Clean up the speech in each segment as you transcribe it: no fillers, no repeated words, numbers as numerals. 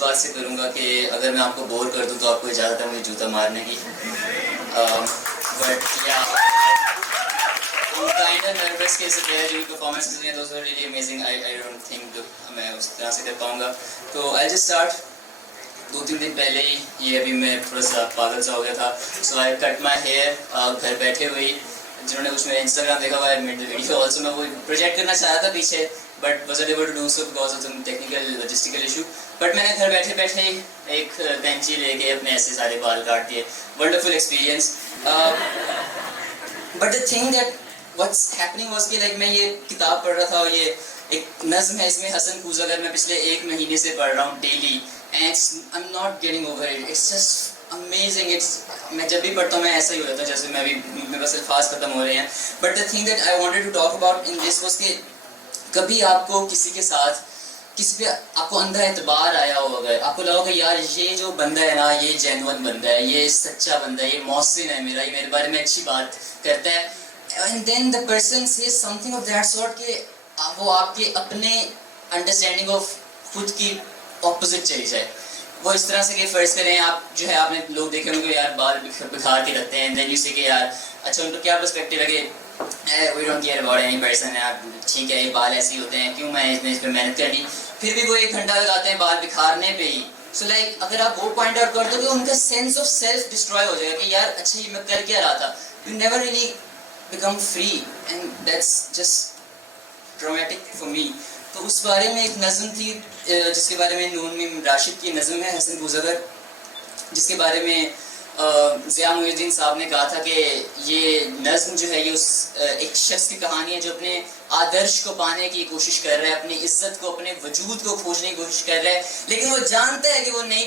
بات سے کروں گا کہ اگر میں آپ کو بور کر دوں تو آپ کو اجازت ہے مجھے جوتا مارنے کی. بٹ یا کائنڈ آف نروس کہ اس سے پلیئر جو پرفارمنسز ہیں those were really amazing. I don't think میں اس طرح سے کر پاؤں گا. تو آئی جسٹ اسٹارٹ. 2-3 دن پہلے ہی یہ ابھی میں تھوڑا سا پاگل سا ہو گیا تھا. سو آئی کٹ مائی ہیئر. گھر بیٹھے ہوئے جنہوں نے کچھ میرا انسٹاگرام دیکھا ہوا ہے میڈ ویڈیو آلسو میں وہ پروجیکٹ کرنا چاہ رہا تھا پیچھے but was not able to do so because of some technical logistical issue. But میں نے گھر بیٹھے بیٹھے ایک کینچی لے کے اپنے ایسے سارے بال کاٹ دیے. Wonderful experience. But the thing that what's happening was کہ لائک میں یہ کتاب پڑھ رہا تھا اور یہ ایک نظم ہے اس میں حسن کوزاگر میں پچھلے 1 مہینے سے پڑھ رہا ہوں daily and I am not getting over it. It's just amazing. میں جب بھی پڑھتا ہوں میں ایسا ہی ہوتا ہے جیسے میں ابھی میرے پاس الفاظ ختم ہو رہے ہیں. But the thing that I wanted to talk about in this was کہ کبھی آپ کو کسی کے ساتھ کسی پہ آپ کو اندھا اعتبار آیا ہو, اگر آپ کو لگا کہ یار یہ جو بندہ ہے نا یہ جینون بندہ ہے, یہ سچا بندہ ہے, یہ محسن ہے میرا, یہ میرے بارے میں اچھی بات کرتا ہے, and then the person says something of that sort کہ وہ آپ کے اپنے انڈرسٹینڈنگ آف خود کی اپوزٹ چلی جائے. وہ اس طرح سے کہ فرض کریں آپ جو ہے آپ نے لوگ دیکھے ہوں گے یار بال بکھار کے رکھتے ہیں, دین یو سے کہ یار اچھا ان کو کیا پرسپیکٹیو ہے کہ we don't care about any person, یار ٹھیک ہے یہ بال ایسے ہی ہوتے ہیں, کیوں میں اس پہ محنت کرنی, پھر بھی وہ 1 گھنٹہ لگاتے ہیں بال بکھارنے پہ ہی. سو لائک اگر آپ وہ پوائنٹ آؤٹ کر دو کہ ان کا سینس آف سیلف ڈسٹروائے ہو جائے گا کہ یار اچھا یہ میں کر کیا رہا تھا. You never really become free and that's just dramatic for me. تو اس بارے میں ایک نظم تھی جس کے بارے میں نون میم راشد کی نظم ہے حسن کوزاگر, جس کے بارے میں ضیاء محی الدین صاحب نے کہا تھا کہ یہ نظم جو ہے یہ اس ایک شخص کی کہانی ہے جو اپنے آدرش کو پانے کی کوشش کر رہا ہے, اپنی عزت کو اپنے وجود کو کھوجنے کی کوشش کر رہا ہے, لیکن وہ جانتا ہے کہ وہ نہیں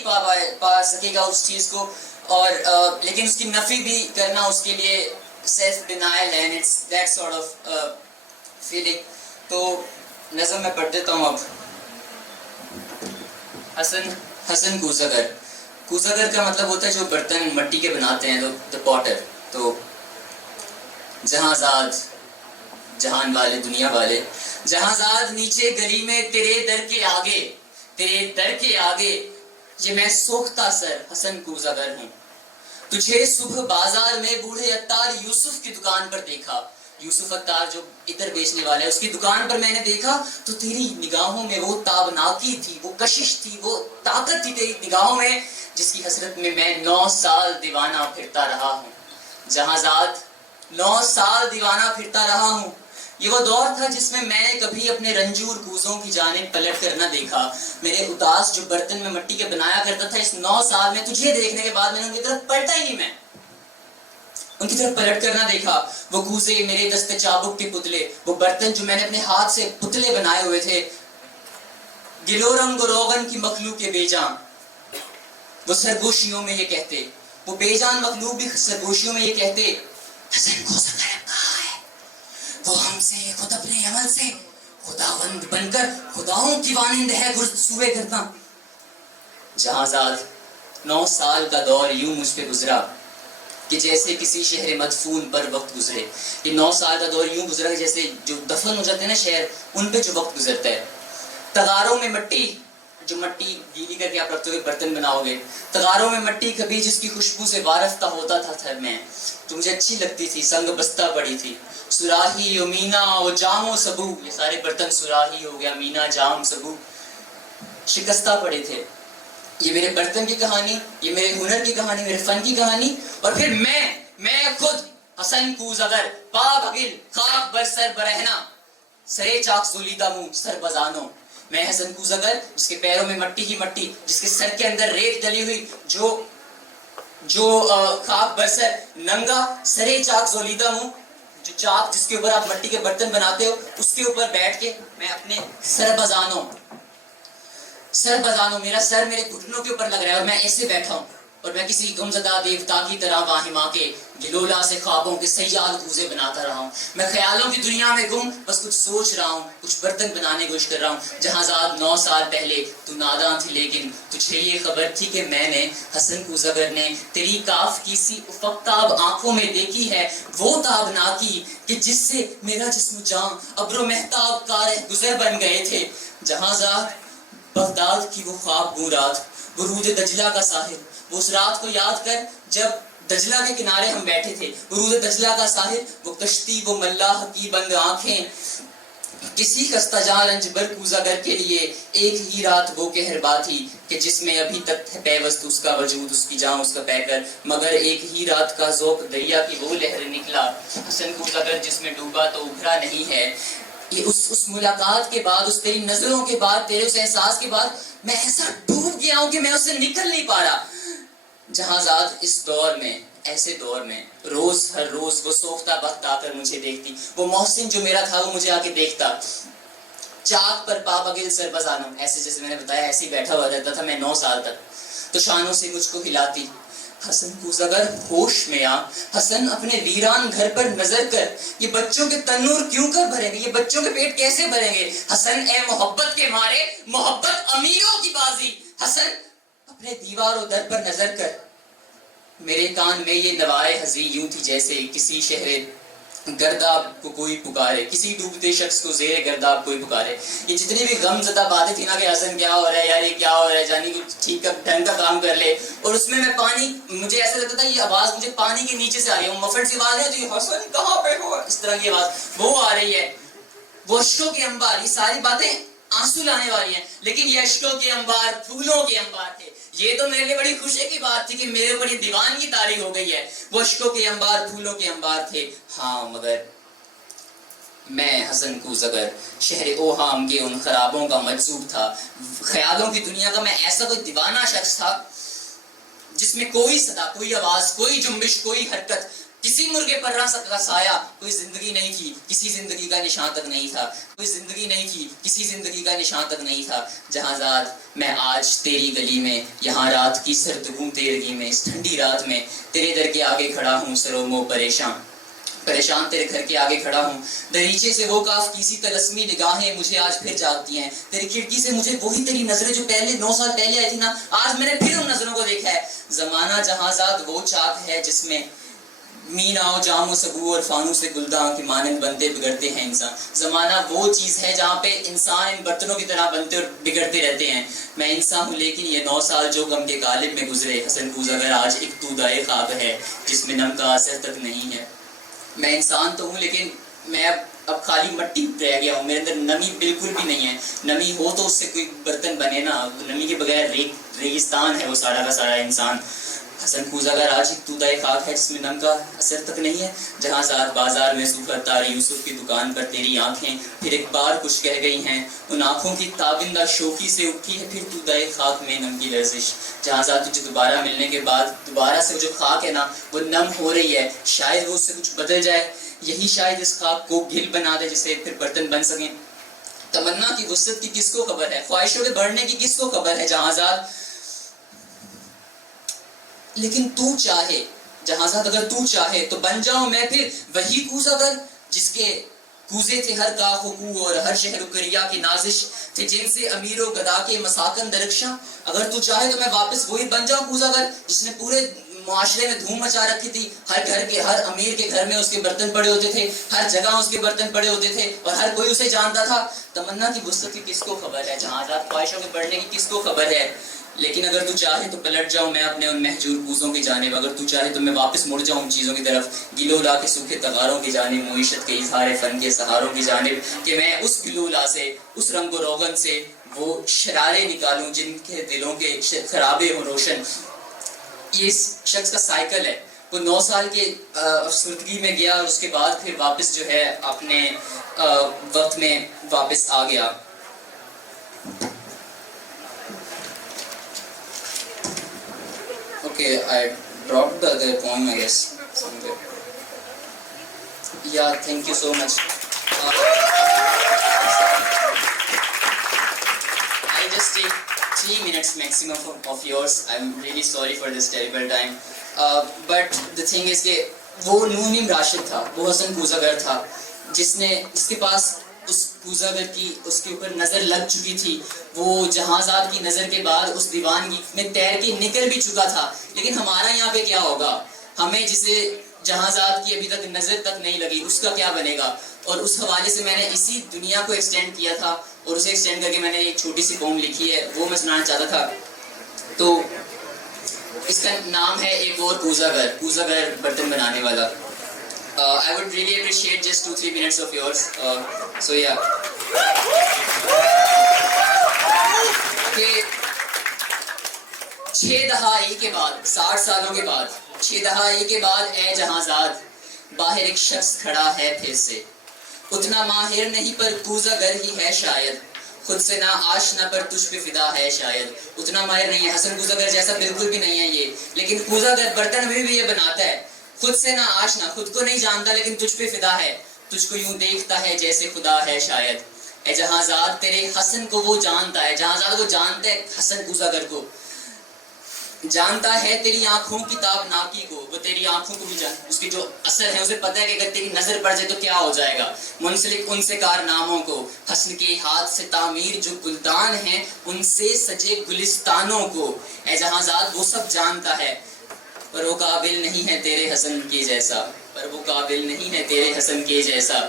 پا سکے گا اس چیز کو, اور لیکن اس کی نفی بھی کرنا اس کے لیے سیلف ڈینائل ہے, and it's that sort of feeling. تو نظم میں پڑھ دیتا ہوں اب. حسن کوزاگر. کوزاگر کا مطلب ہوتا ہے جو برتن مٹی کے بناتے ہیں, دا پاٹر. تو جہاں زاد جہان والے دنیا والے, جہاں زاد نیچے گلی میں تیرے در کے آگے, تیرے در کے آگے یہ میں سوکھتا سر حسن کوزاگر ہوں. تجھے صبح بازار میں بوڑھے عطار یوسف کی دکان پر دیکھا. یوسف عطار جو عطر بیچنے والا ہے اس کی دکان پر میں نے دیکھا تو تیری نگاہوں میں وہ تابناکی تھی, وہ کشش تھی, وہ طاقت تھی تیری نگاہوں میں جس کی حسرت میں 9 سال دیوانہ پھرتا رہا ہوں. جہاں زاد 9 سال دیوانہ پھرتا رہا ہوں. یہ وہ دور تھا جس میں نے کبھی اپنے رنجور کوزوں کی جانب پلٹ کر نہ دیکھا. میرے اداس جو برتن میں مٹی کے بنایا کرتا تھا اس 9 سال میں تجھے دیکھنے کے بعد میں نے ان کی طرف پلٹا ہی نہیں, میں ان کی طرف پلٹ کر نہ دیکھا. وہ کوزے میرے دست چابک کے پتلے, وہ برتن جو میں نے اپنے ہاتھ سے پتلے بنائے ہوئے تھے, گلو رنگ و روغن کی مخلوق کے بے جان. وہ سرگوشیوں میں یہ کہتے, وہ بے جان مخلوق بھی سرگوشیوں میں یہ کہتے, حسن کوزاگر کہاں ہے, وہ ہم سے خود اپنے عمل سے خداوند بن کر خداؤں کی مانند ہے سوئے کرتا. جہاں زاد 9 سال کا دور یوں مجھ پہ گزرا کہ جیسے کسی شہر مدفون پر وقت گزرے. یہ 9 سال کا دور یوں گزرا کہ جیسے جو دفن ہو جاتے ہیں نا شہر, ان پہ جو وقت گزرتا ہے. تغاروں میں مٹی, جو مٹی گیلی کر کے آپ رکھتے ہوئے برتن بناؤ گے, تغاروں میں مٹی کبھی جس کی خوشبو سے وارفتہ ہوتا تھا تھر میں, تو مجھے اچھی لگتی تھی, سنگ بستہ پڑی تھی. سراہی و مینا و جام و سبو, یہ سارے برتن سراہی ہو گیا, مینا جام سبو شکستہ پڑے تھے. یہ میرے برتن کی کہانی, یہ میرے ہنر کی کہانی, میرے فن کی کہانی. اور پھر میں خود حسن کوزاگر پا بگل خاک بر سر برہنا سرے چاک زولیدہ منہ سر بزانو. میں حسن کوزاگر جس کے پیروں میں مٹی ہی مٹی, جس کے سر کے اندر ریت ڈلی ہوئی, جو خاک بر سر ننگا سرے چاک زولیدہ منہ, جو چاک جس کے اوپر آپ مٹی کے برتن بناتے ہو اس کے اوپر بیٹھ کے میں اپنے سر بزانو, میرا سر میرے گھٹنوں کے اوپر لگ رہا ہے اور میں ایسے بیٹھا ہوں, اور میں کسی غمزدہ دیوتا کی طرح واہما کے گلولا سے خوابوں کے سیال کوزے بناتا رہا ہوں. میں خیالوں کی دنیا میں گم بس کچھ سوچ رہا ہوں, کچھ برتن بنانے کی کوشش کر رہا ہوں. جہاں زاد 9 سال پہلے تو ناداں تھی, لیکن تجھے یہ خبر تھی کہ میں نے حسن کوزاگر نے تیری کاف کی سی افقتاب آنکھوں میں دیکھی ہے وہ تابناکی کہ جس سے میرا جسم جاں ابر و مہتاب کار گزر بن گئے تھے. جہاں زاد بغداد کی وہ خواب گوں رات، وہ رود دجلہ کا ساحل، وہ اس رات کو یاد کر جب دجلہ کے کنارے ہم بیٹھے تھے، وہ رود دجلہ کا ساحل، وہ کشتی، وہ ملاح کی بند آنکھیں، کسی خستہ جاں رنج بر کوزہ گر کے لیے ایک ہی رات وہ کہربا تھی کہ جس میں ابھی تک ہے پیوست اس کا وجود، اس کی جان، اس کا پیکر، مگر ایک ہی رات کا ذوق دریا کی وہ لہر نکلا حسن کوزہ گر جس میں ڈوبا تو ابھرا نہیں ہے۔ یہ اس ملاقات کے بعد، اس تیری نظروں کے بعد، تیرے اس احساس کے بعد میں ایسا ڈوب گیا ہوں کہ میں اس سے نکل نہیں پا رہا۔ جہاں ذات اس دور میں، ایسے دور میں روز ہر روز وہ سوختہ بخت آ کر مجھے دیکھتی، وہ محسن جو میرا تھا وہ مجھے آ کے دیکھتا، چاک پر پا بگل سر بزانوں، ایسے جیسے میں نے بتایا ایسے ہی بیٹھا ہوا رہتا تھا میں 9 سال تک، تو شانوں سے مجھ کو ہلاتی۔ حسن کوزہ گر ہوش میں آ، حسن اپنے ویران گھر پر نظر کر، یہ بچوں کے تنور کیوں کر بھریں گے، یہ بچوں کے پیٹ کیسے بھریں گے؟ حسن اے محبت کے مارے، محبت امیروں کی بازی، حسن اپنے دیوار و در پر نظر کر۔ میرے کان میں یہ نوائے حزیں یوں تھی جیسے کسی شہر گرداب کو کوئی پکارے، کسی ڈوبتے شخص کو زیر گرداب کوئی پکارے۔ یہ جتنی بھی غم زدہ باتیں تھی نا کہ حسن کیا ہو رہا ہے یار، یہ کیا ہو رہا ہے، جانی کچھ ٹھیک ڈھنگ کا کام کر لے، اور اس میں میں پانی، مجھے ایسا لگتا تھا یہ آواز مجھے پانی کے نیچے سے آ رہی ہے، وہ مفٹ سی آواز نہیں ہوتی حسن کہاں پہ ہو، اس طرح کی آواز وہ آ رہی ہے، وہ اشکوں کے انبار، یہ ساری باتیں آنسو لانے والی ہیں، لیکن یہ اشکوں کے انبار پھولوں کے انبار تھے۔ یہ تو میرے لیے بڑی خوشی کی بات تھی کہ میرے اوپر یہ دیوانگی طاری ہو گئی ہے، وہ اشکوں کے انبار پھولوں کے انبار تھے۔ ہاں مگر میں حسن کوزہ گر شہر اوہام کے ان خرابوں کا مجذوب تھا، خیالوں کی دنیا کا میں ایسا کوئی دیوانہ شخص تھا جس میں کوئی صدا، کوئی آواز، کوئی جنبش، کوئی حرکت، کسی مرغے پر رہ کا سایہ، کوئی زندگی نہیں تھی، کسی زندگی کا نشان تک نہیں تھا، کوئی زندگی نہیں تھی، کسی زندگی کا نشان تک نہیں تھا۔ جہاں ذات میں آج تیری گلی میں، یہاں رات کی سرد تیرگی میں، اس ٹھنڈی رات میں تیرے در کے آگے کھڑا ہوں سرو مو پریشان تیرے گھر کے آگے کھڑا ہوں، دریچے سے وہ کاف کسی طلسمی نگاہیں مجھے آج پھر جاگتی ہیں، تیری کھڑکی سے مجھے وہی تیری نظریں جو پہلے 9 سال پہلے آئی تھی نا، آج میں نے پھر ان نظروں کو دیکھا ہے۔ زمانہ جہازات وہ چاک ہے جس میں مینا و جام و سبو اور فانو سے گلداں کی مانند بنتے بگڑتے ہیں انسان۔ زمانہ وہ چیز ہے جہاں پہ انسان ان برتنوں کی طرح بنتے اور بگڑتے رہتے ہیں۔ میں انسان ہوں لیکن یہ 9 سال جو غم کے غالب میں گزرے، حسن کوزہ گر آج ایک تودائے خواب ہے جس میں نم کا اثر تک نہیں ہے۔ میں انسان تو ہوں لیکن میں اب خالی مٹی رہ گیا ہوں، میرے اندر نمی بالکل بھی نہیں ہے۔ نمی ہو تو اس سے کوئی برتن بنے نا، نمی کے بغیر ریگستان ہے وہ سارا کا سارا انسان۔ حسن کوزہ گر آج ایک تودائے خاک ہے جس میں نم کا اثر تک نہیں ہے۔ جہاں ذات بازار میں صوفہ تاری یوسف کی دکان پر تیری آنکھیں پھر ایک بار کچھ کہہ گئی ہیں، ان آنکھوں کی تابندہ شوخی سے اٹھی ہے پھر تودائے خاک میں نم کی لرزش۔ جہاں ذات تجھے دوبارہ ملنے کے بعد دوبارہ سے جو خاک ہے نا وہ نم ہو رہی ہے، شاید وہ اس سے کچھ بدل جائے، یہی شاید اس خاک کو گل بنا دے جسے پھر برتن بن سکیں۔ تمنا کی وسعت کی کس کو خبر ہے، خواہشوں کے بڑھنے کی کس کو خبر ہے جہاں ذات، لیکن تو چاہے جہاں ذات اگر تو چاہے تو بن جاؤں میں پھر وہی کوزہ گر جس کے کوزے تھے ہر کاخ و کو اور ہر شہر و کریا کی نازش تھے جن سے امیر و گدا کے مساکن درخشاں۔ اگر تو چاہے تو میں واپس وہی بن جاؤں کوزہ گر جس نے پورے معاشرے میں دھوم مچا رکھی تھی، ہر گھر کے ہر امیر کے گھر میں اس کے برتن پڑے ہوتے تھے، ہر جگہ اس کے برتن پڑے ہوتے تھے اور ہر کوئی اسے جانتا تھا۔ تمنا کی وسعت کی کس کو خبر ہے جہاں ذات، خواہشوں کے بڑھنے کی کس کو خبر ہے، لیکن اگر تو چاہے تو پلٹ جاؤں میں اپنے ان محجور کوزوں کی جانب، اگر تو چاہے تو میں واپس مڑ جاؤں ان چیزوں کی طرف، گلولا کے سوکھے تغاروں کی جانب، معیشت کے اظہار فن کے سہاروں کی جانب، کہ میں اس گلولا سے، اس رنگ و روغن سے وہ شرارے نکالوں جن کے دلوں کے خرابے ہوں روشن۔ یہ اس شخص کا سائیکل ہے، وہ 9 سال کے افسردگی میں گیا اور اس کے بعد پھر واپس جو ہے اپنے وقت میں واپس آ گیا۔ Okay, I dropped the other poem, I guess. Somewhere. Yeah, thank you so much. I just take 3 minutes maximum of yours. I'm really sorry for this terrible time. But the thing is کہ وہ نونیم راشد تھا، وہ حسن کوزہ گر تھا جس کے پاس اس کوزہ گر کی اس کے اوپر نظر لگ چکی تھی، وہ جہازات کی نظر کے بعد اس دیوانگی میں تیر کے نکل بھی چکا تھا۔ لیکن ہمارا یہاں پہ کیا ہوگا، ہمیں جسے جہازات کی ابھی تک نظر تک نہیں لگی اس کا کیا بنے گا؟ اور اس حوالے سے میں نے اسی دنیا کو ایکسٹینڈ کیا تھا اور اسے ایکسٹینڈ کر کے میں نے ایک چھوٹی سی پوم لکھی ہے, وہ میں سنانا چاہتا تھا. تو اس کا نام ہے ایک اور کوزہ گر, کوزہ گر برتن بنانے والا. I would really appreciate just 2-3 minutes of yours. So yeah. کہ 6 دہائی کے بعد, 60 سالوں کے بعد, 6 دہائی کے بعد اے جہاں زاد, باہر ایک شخص کھڑا ہے پھر سے. اتنا ماہر نہیں پر کوزہ گر ہی ہے شاید, خود سے نہ آشنا پر تجھ پہ فدا ہے شاید. اتنا ماہر نہیں ہے, حسن کوزہ گر جیسا بالکل بھی نہیں ہے یہ, لیکن کوزہ گر برتن بھی یہ بناتا ہے. خود سے نہ آشنا, خود کو نہیں جانتا لیکن تجھ پہ فدا ہے, تجھ کو یوں دیکھتا ہے جیسے خدا ہے شاید. اے جہاں زاد تیرے حسن کو وہ جانتا ہے, جہاں زاد کو جانتا ہے, حسن کوزہ گر کو جانتا ہے, تیری آنکھوں کی تابناکی کو, وہ تیری آنکھوں کو بھی جانتا ہے, اس کی جو اثر ہے اسے پتہ ہے کہ اگر تیری نظر پڑ جائے تو کیا ہو جائے گا. منسلک ان سے کارناموں کو, حسن کے ہاتھ سے تعمیر جو گلدان ہیں ان سے سجے گلستانوں کو. اے جہاں زاد وہ سب جانتا ہے, پر وہ قابل نہیں ہے تیرے حسن کے جیسا, پر وہ قابل نہیں ہے تیرے حسن کے جیسا.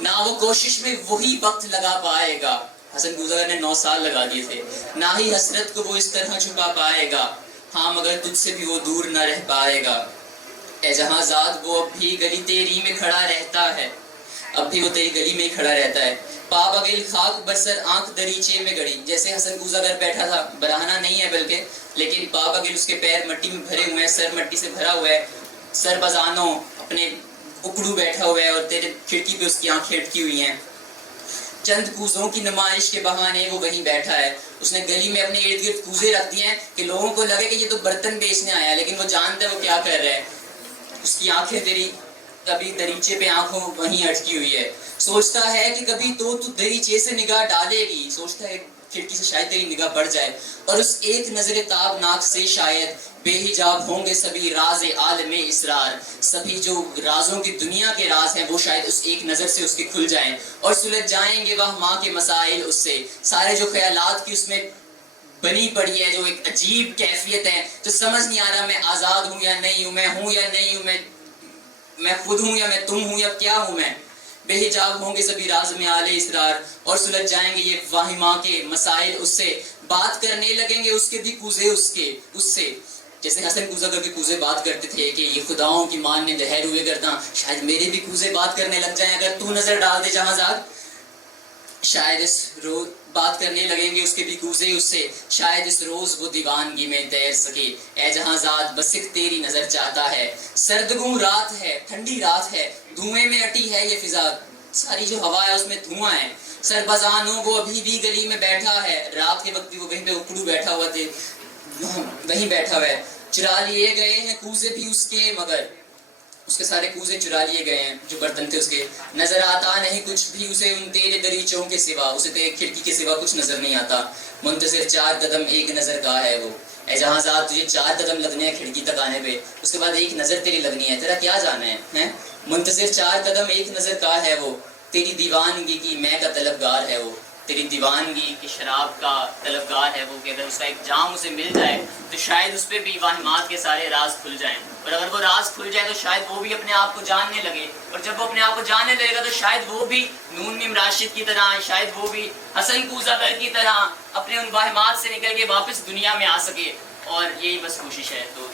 نہ وہ کوشش میں وہی وقت لگا پائے گا, حسن کوزہ گر نے 9 سال لگا دیے تھے, نہ ہی حسرت کو وہ اس طرح چھپا پائے گا, ہاں مگر تجھ سے بھی وہ دور نہ رہ پائے گا. اے جہاں زاد وہ اب بھی گلی تیری میں کھڑا رہتا ہے, اب بھی وہ تیری گلی میں کھڑا رہتا ہے. پا بگل خاک برسر آنکھ دریچے میں گڑی, جیسے حسن کوزہ گر بیٹھا تھا, براہنا نہیں ہے بلکہ, لیکن پا بگل اس کے پیر مٹی میں بھرے ہوئے ہیں, سر مٹی سے بھرا ہوا ہے, سر بزانوں اپنے اکڑو بیٹھا ہوا ہے اور تیرے کھڑکی پہ اس کی آنکھیں اٹکی ہوئی ہیں. چند کوزوں کی نمائش کے بہانے وہ وہیں بیٹھا ہے. اس نے گلی میں اپنے ارد گرد کوزے رکھ دیے ہیں کہ لوگوں کو لگے کہ یہ تو برتن بیچنے آیا ہے, لیکن وہ جانتا ہے وہ کیا کر رہا ہے. اس کی آنکھیں تیری کبھی دریچے پہ آنکھوں وہیں اٹکی ہوئی ہے. سوچتا ہے کہ کبھی تو دریچے سے نگاہ ڈالے گی, سوچتا ہے کھڑکی سے شاید تیری نگاہ بڑھ جائے, اور اس ایک نظر تابناک سے شاید بے حجاب ہوں گے سبھی راز عالم اسرار. سبھی جو رازوں کی دنیا کے راز ہیں وہ شاید اس ایک نظر سے اس کے کھل جائیں, اور سلجھ جائیں گے وہ ماں کے مسائل اس سے. سارے جو خیالات کی اس میں بنی پڑی ہے, جو ایک عجیب کیفیت ہے, تو سمجھ نہیں آ رہا میں آزاد ہوں یا نہیں ہوں, میں ہوں یا نہیں ہوں, میں خود ہوں یا میں تم ہوں یا کیا ہوں میں. بے حجاب ہوں گے سبھی راز میں آل اسرار, اور سلجھ جائیں گے یہ واہماں کے مسائل اس سے. بات کرنے لگیں گے اس کے بھی کوزے اس سے, جیسے حسن کوزہ گر کے کوزے بات کرتے تھے کہ یہ خداؤں کی مان نے دہر ہوئے کرتا, شاید میرے بھی کوزے بات کرنے لگ جائیں اگر تو نظر ڈال دے جہاں زاد. شاید اس روز بات کرنے لگیں گے اس کے بھی کوزے اس سے, شاید اس روز وہ دیوانگی میں تیر سکے. اے جہاں زاد بس ایک تیری نظر چاہتا ہے, سردگوں رات ہے, ٹھنڈی رات ہے, دھوئیں میں اٹی ہے یہ فضا, ساری جو ہوا ہے اس میں دھواں ہے. سربزانوں وہ ابھی بھی گلی میں بیٹھا ہے, رات کے وقت بھی وہ وہیں پہ اکڑو بیٹھا ہوا تھے, وہیں بیٹھا ہوا ہے. چرا لیے گئے ہیں کوزے بھی اس کے, مگر اس کے سارے کوزے چرا لیے گئے ہیں جو برتن تھے اس کے. نظر آتا نہیں کچھ بھی اسے ان تیرے دریچوں کے سوا, اسے تیرے کھڑکی کے سوا کچھ نظر نہیں آتا. منتظر 4 قدم ایک نظر کا ہے وہ. اے جہاں زاد تجھے 4 قدم لگنے ہیں کھڑکی تک آنے پہ, اس کے بعد ایک نظر تیری لگنی ہے, تیرا کیا جانا ہے. منتظر 4 قدم ایک نظر کا ہے وہ, تیری دیوانگی کی میں کا طلبگار ہے وہ, تیری دیوانگی کی شراب کا طلبگار ہے وہ, کہ اگر اس کا ایک جام اسے مل جائے تو شاید اس پہ بھی واہمات کے سارے راز کھل جائیں, اور اگر وہ راز کھل جائے تو شاید وہ بھی اپنے آپ کو جاننے لگے, اور جب وہ اپنے آپ کو جاننے لگے گا تو شاید وہ بھی نون نیم راشد کی طرح, شاید وہ بھی حسن کوزہ گر کی طرح اپنے ان واہمات سے نکل کے واپس دنیا میں آ سکے. اور یہی بس کوشش ہے. تو